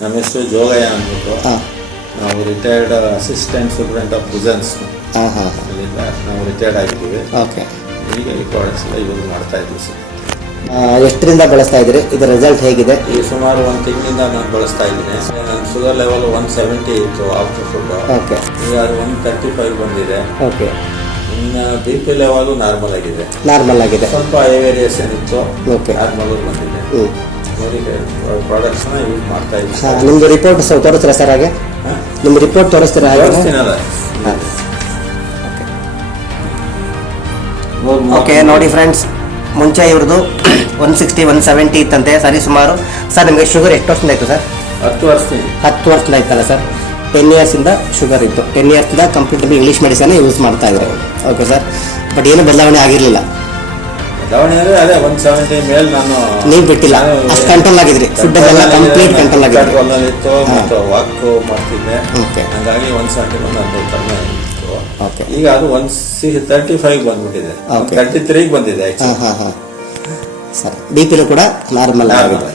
ನಮ್ಮ ಹೆಸರು ಜೋಗಯ್ಯ ಅಂದ್ಬಿಟ್ಟು. ಹಾಂ ನಾವು retired assistant superintendent of prisons. ಹಾಂ ಹಾಂ ಹಾಂ. ಅಲ್ಲಿಂದ ನಾವು ರಿಟೈರ್ಡ್ ಆಗಿದ್ದೀವಿ. ಓಕೆ. ಈಗ ಈ ಪ್ರಾಡಕ್ಟ್ಸ್ ಎಲ್ಲ ಯೂಸ್ ಮಾಡ್ತಾ ಇದ್ದೀವಿ ಸರ್. ಎಷ್ಟರಿಂದ ಬಳಸ್ತಾ ಇದ್ದೀರಿ? ಇದರ ರಿಸಲ್ಟ್ ಹೇಗಿದೆ? ಈ ಸುಮಾರು 1 ತಿಂಗಳಿಂದ ನಾನು ಬಳಸ್ತಾ ಇದ್ದೀನಿ. ನನ್ನ ಶುಗರ್ ಲೆವೆಲ್ 170 ಇತ್ತು ಆಫ್ಟರ್ ಫುಡ್. ಓಕೆ. ಈಗ ಅದು 135 ಬಂದಿದೆ. ಓಕೆ. ಇನ್ನು BP ಲೆವೆಲ್ ನಾರ್ಮಲ್ ಆಗಿದೆ. ನಾರ್ಮಲ್ ಆಗಿದೆ. ಸ್ವಲ್ಪ ವೇರಿಯೇಷನ್ ಇತ್ತು. ಓಕೆ. ನಾರ್ಮಲ್ ಬಂದಿದೆ. ನೋಡಿ ಪ್ರಾಡಕ್ಟ್ಸ್ನ ಯೂಸ್ ಮಾಡ್ತಾ ಇದ್ದೀವಿ. ಹಾಂ, ನಿಮ್ಮದು ರಿಪೋರ್ಟ್ ತೋರಿಸ್ತೀರಾ ಸರ್? ಹಾಗೆ ನಿಮ್ಮ ರಿಪೋರ್ಟ್ ತೋರಿಸ್ತೀರಾ? ಹಾಗೆ ಹಾಂ. ಓಕೆ, ನೋಡಿ ಫ್ರೆಂಡ್ಸ್, ಮುಂಚೆ ಇವ್ರದ್ದು 160 170 ಇತ್ತಂತೆ ಸರಿ ಸುಮಾರು. ಸರ್ ನಿಮಗೆ ಶುಗರ್ ಎಷ್ಟು ವರ್ಷದಿಂದ ಇತ್ತು ಸರ್? 10 ವರ್ಷದಿಂದ. 10 ವರ್ಷದಿಂದ ಇತ್ತಲ್ಲ ಸರ್? 10 ಇಯರ್ಸಿಂದ ಶುಗರ್ ಇತ್ತು. 10 ಇಯರ್ಸಿಂದ ಕಂಪ್ಲೀಟ್ಲಿ ಇಂಗ್ಲೀಷ್ ಮೆಡಿಸನ್ ಯೂಸ್ ಮಾಡ್ತಾ ಇದ್ರು. ಓಕೆ ಸರ್, ಬಟ್ ಏನು ಬದಲಾವಣೆ ಆಗಿರಲಿಲ್ಲ. ಬದಲಾವಣೆ ಅಂದರೆ ಅದೇ 170 ಮೇಲೆ ನಾನು ನೀವು ಬಿಟ್ಟಿಲ್ಲ, ಅಷ್ಟು ಕಂಟ್ರೋಲ್ ಆಗಿದ್ರಿ. ಫುಡ್ ಎಲ್ಲ ಕಂಪ್ಲೀಟ್ ಕಂಟ್ರೋಲ್ ಆಗಿದ್ರಿ. ಇತ್ತು ಮತ್ತು ವಾಕ್ ಮಾಡ್ತಿದ್ದೆ. ಓಕೆ. ಹಾಗಾಗಿ 170 ಒಂದು ಕಡಿಮೆ ಇತ್ತು. ಓಕೆ. ಈಗ ಅದು 135 ಬಂದ್ಬಿಟ್ಟಿದೆ. 33 ಬಂದಿದೆ. ಹಾಂ ಹಾಂ ಹಾಂ ಸರ್. BP ಕೂಡ ನಾರ್ಮಲ್ ಆಗಿದೆ.